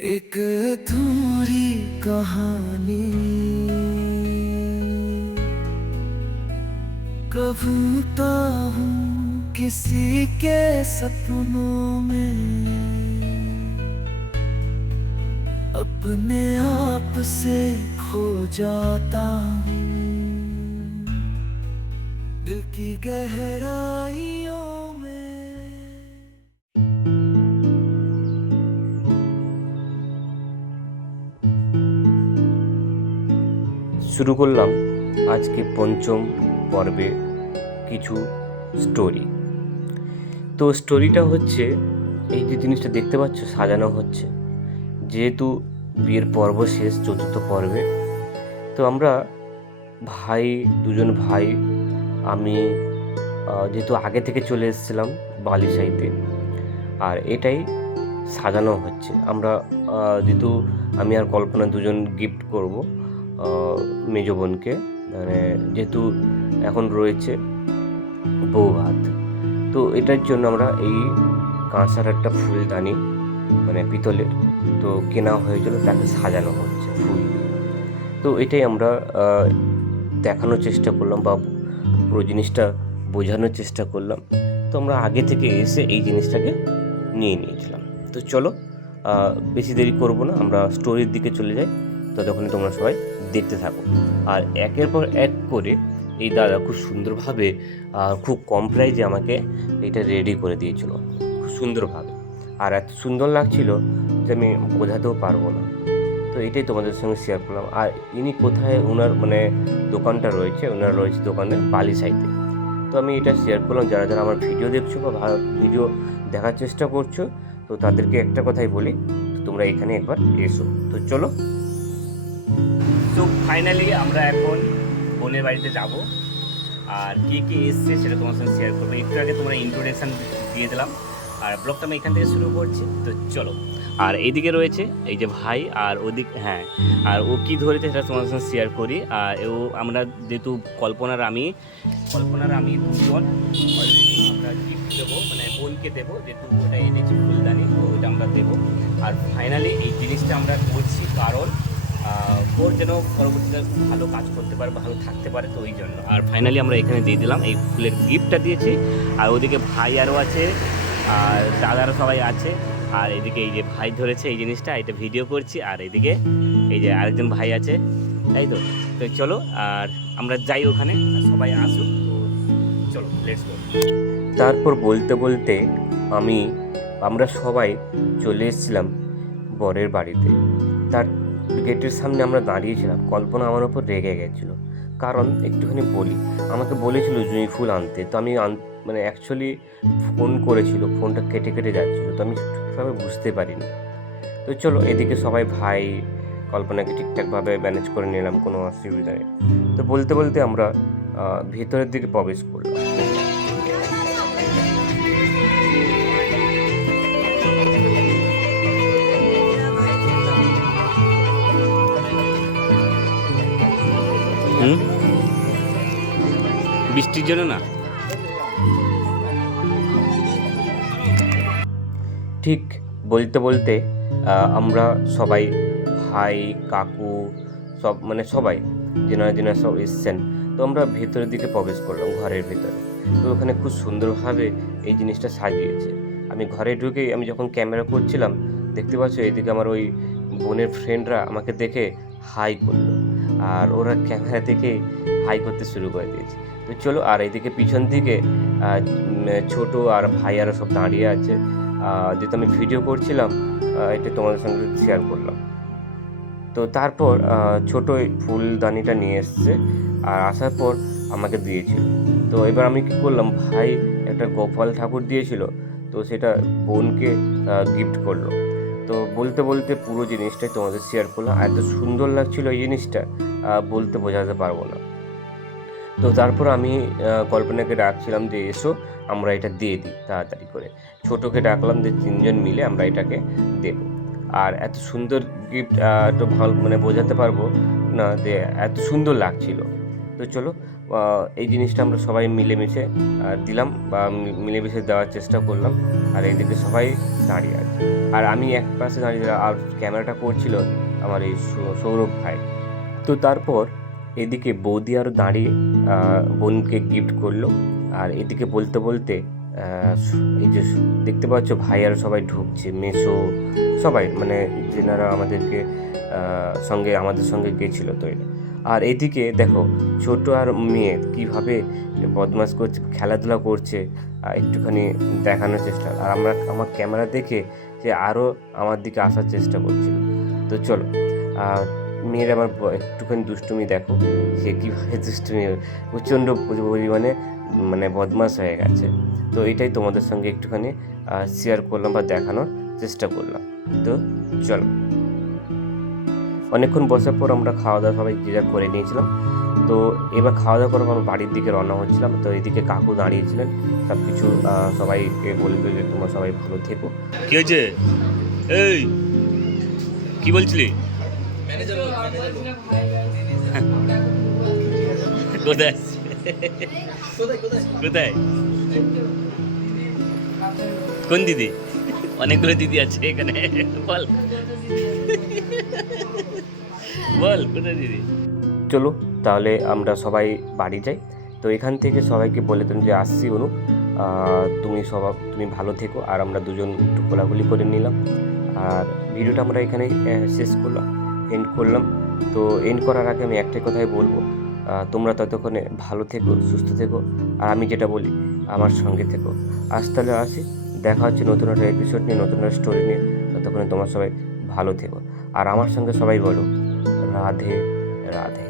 एक अधूरी कहानी कबूता हूँ किसी के सपनों में, अपने आप से खो जाता हूँ दिल की गहराइयों में। শুরু করলাম আজকে পঞ্চম পর্বে কিছু স্টোরি। তো স্টোরিটা হচ্ছে এই যে জিনিসটা দেখতে পাচ্ছ সাজানো হচ্ছে, যেহেতু বিয়ের পর্ব শেষ চতুর্থ পর্বে। তো আমরা দুজন ভাই, আমি যেহেতু আগে থেকে চলে এসেছিলাম বালিসাইতে, আর এটাই সাজানো হচ্ছে। আমরা যেহেতু আমি আর কল্পনা দুজন গিফট করব মেজ বোনকে, মানে যেহেতু এখন রয়েছে বউ ভাত, তো এটার জন্য আমরা এই কাঁসার একটা ফুলদানি মানে পিতলের তো কেনা হয়েছিল, তাকে সাজানো হচ্ছে ফুল দিয়ে। তো এটাই আমরা দেখানোর চেষ্টা করলাম বা পুরো জিনিসটা বোঝানোর চেষ্টা করলাম। তো আমরা আগে থেকে এসে এই জিনিসটাকে নিয়ে নিয়েছিলাম। তো চলো বেশি দেরি করব না, আমরা স্টোরির দিকে চলে যাই। ততক্ষণে তোমরা সবাই দেখতে থাকো। আর একের পর এক করে এই দাদা খুব সুন্দরভাবে খুব কম প্রাইজে আমাকে এটা রেডি করে দিয়েছিল, খুব সুন্দরভাবে। আর এত সুন্দর লাগছিল যে আমি বোঝাতেও পারবো না। তো এটাই তোমাদের সঙ্গে শেয়ার করলাম। আর ইনি কোথায় ওনার মানে দোকানটা রয়েছে, ওনার রয়েছে দোকানে বালিসাইতে। তো আমি এটা শেয়ার করলাম, যারা যারা আমার ভিডিও দেখছো বা ভিডিও দেখার চেষ্টা করছো, তো তাদেরকে একটা কথাই বলি, তো তোমরা এখানে একবার এসো। তো চলো। তো ফাইনালি আমরা এখন বোনের বাড়িতে যাব, আর কে কে এসছে সেটা তোমার সঙ্গে শেয়ার করবো। একটু আগে তোমরা ইন্ট্রোডাকশান দিয়ে দিলাম, আর ব্লগটা আমি এখান থেকে শুরু করছি। তো চলো। আর এইদিকে রয়েছে এই যে ভাই, আর ওদিক আর ও কী ধরেছে সেটা তোমার সঙ্গে শেয়ার করি। আর আমরা যেহেতু কল্পনার আমি দুজন অলরেডি আমরা গিফট দেবো, মানে বোনকে দেবো, যেহেতু ওটা এনেছি ফুলদানি, তো ওইটা আমরা দেবো। আর ফাইনালি এই জিনিসটা আমরা করছি কারণ ওর যেন পরবর্তীতে ভালো কাজ করতে পারে, ভালো থাকতে পারে, তো ওই জন্য। আর ফাইনালি আমরা এখানে দিয়ে দিলাম, এই ফুলের গিফটটা দিয়েছি। আর ওদিকে ভাই আরও আছে, আর দাদারা সবাই আছে। আর এদিকে এই যে ভাই ধরেছে এই জিনিসটা, এটা ভিডিও করছি। আর এদিকে এই যে আরেকজন ভাই আছে, তাই তো। তো চলো, আর আমরা যাই ওখানে, সবাই আসুক। তো চলো, লেটস গো। তারপর বলতে বলতে আমরা সবাই চলে এসেছিলাম বরের বাড়িতে। তার গেটের সামনে আমরা দাঁড়িয়েছিলাম। কল্পনা আমার ওপর রেগে গেছিলো, কারণ একটুখানি বলি, আমাকে বলেছিল জুঁই ফুল আনতে। তো আমি মানে অ্যাকচুয়ালি ফোন করেছিল, ফোনটা কেটে কেটে যাচ্ছিলো, তো আমি ঠিকভাবে বুঝতে পারিনি। তো চলো, এদিকে সবাই ভাই কল্পনাকে ঠিকঠাকভাবে ম্যানেজ করে নিলাম, কোনো অসুবিধা নেই। তো বলতে বলতে আমরা ভেতরের দিকে প্রবেশ করলাম। বৃষ্টির জন্য না, ঠিক বলতে বলতে আমরা সবাই ভাই কাকু সব মানে সবাই যেনারা সব এসছেন। তো আমরা ভেতরের দিকে প্রবেশ করলাম, ঘরের ভেতরে। তো ওখানে খুব সুন্দরভাবে এই জিনিসটা সাজিয়েছে। আমি ঘরে ঢুকেই আমি যখন ক্যামেরা করছিলাম, দেখতে পাচ্ছ এদিকে আমার ওই বোনের ফ্রেন্ডরা আমাকে দেখে হাই করলো, আর ওরা ক্যামেরা দেখে হাই করতে শুরু করে দিয়েছে। তো চলো, আর এইদিকে পিছন দিকে ছোট আর ভাই আরও সব দাঁড়িয়ে আছে। যেহেতু আমি ভিডিও করছিলাম, এটা তোমাদের সঙ্গে শেয়ার করলাম। তো তারপর ছোট ফুলদানিটা নিয়ে এসছে, আর আসার পর আমাকে দিয়েছিল। তো এবার আমি কী করলাম, ভাই একটা গোপাল ঠাকুর দিয়েছিল, তো সেটা বোনকে গিফট করলো। তো বলতে বলতে পুরো জিনিসটাই তোমাদের শেয়ার করলাম। এত সুন্দর লাগছিল এই জিনিসটা, বলতে বোঝাতে পারবো না। তো তারপর আমি কল্পনাকে ডাকছিলাম যে এসো আমরা এটা দিয়ে দিই তাড়াতাড়ি করে। ছোটোকে ডাকলাম যে তিনজন মিলে আমরা এটাকে দেবো। আর এত সুন্দর গিফট তো ভালো মানে বোঝাতে পারবো না যে এত সুন্দর লাগছিল। তো চলো এই জিনিসটা আমরা সবাই মিলেমিশে দিলাম বা মিলেমিশে দেওয়ার চেষ্টা করলাম। আর এইদিকে সবাই দাঁড়িয়ে আছে, আর আমি এক পাশে দাঁড়িয়ে আর ক্যামেরাটা করছিল আমার এই সৌরভ ভাই। তো তারপর এদিকে বৌদি আরও দাঁড়িয়ে বোনকে গিফট করলো। আর এদিকে বলতে বলতে এই যে দেখতে পাচ্ছ ভাই আর সবাই ঢুকছে, মেসো সবাই, মানে যেনারা আমাদেরকে আমাদের সঙ্গে গেছিলো তো এটা। আর এদিকে দেখো ছোট আর মেয়ে কীভাবে বদমাশ করছে, খেলাধুলা করছে, একটুখানি দেখানোর চেষ্টা। আর আমার ক্যামেরা দেখে সে আরও আমার দিকে আসার চেষ্টা করছিল। তো চলো মেয়ের আমার একটুখানি দুষ্টুমি দেখো, সে কীভাবে দুষ্টুমি প্রচণ্ড পরিমাণে মানে বদমাশ হয়ে গেছে। তো এটাই তোমাদের সঙ্গে একটুখানি শেয়ার করলাম বা দেখানোর চেষ্টা করলাম। তো চলো, অনেকক্ষণ বসার পর আমরা খাওয়া দাওয়া সবাই যে যা করে নিয়েছিলাম। তো এবার খাওয়া দাওয়া করার আমরা বাড়ির দিকে রওনা হচ্ছিলাম। তো এইদিকে কাকু দাঁড়িয়েছিলেন, সব কিছু সবাইকে বলতো যে তোমরা সবাই ভালো থেকো। কি হয়েছে? এই কি বলছিলি? কোথায় কোথায় কোন দিদি? অনেকগুলো দিদি আছে এখানে, বল বল কোথায় দিদি? চলো তাহলে আমরা সবাই বাড়ি যাই। তো এখান থেকে সবাইকে বলে দিলাম যে আসছি অনু, তুমি ভালো থেকো। আর আমরা দুজন একটু কোলাকুলি করে নিলাম। আর ভিডিওটা আমরা এখানেই শেষ করলাম, এন্ড করলাম। তো এন্ড করার আগে আমি একটাই কথাই বলবো, তোমরা ততক্ষণে ভালো থেকো, সুস্থ থেকো। আর আমি যেটা বলি আমার সঙ্গে থেকো। আজ তাহলে আসি, দেখা হচ্ছে নতুন একটা এপিসোড নিয়ে, নতুন একটা স্টোরি নিয়ে। ততক্ষণে তোমরা সবাই ভালো থেকো। আর আমার সঙ্গে সবাই বলো রাধে রাধে।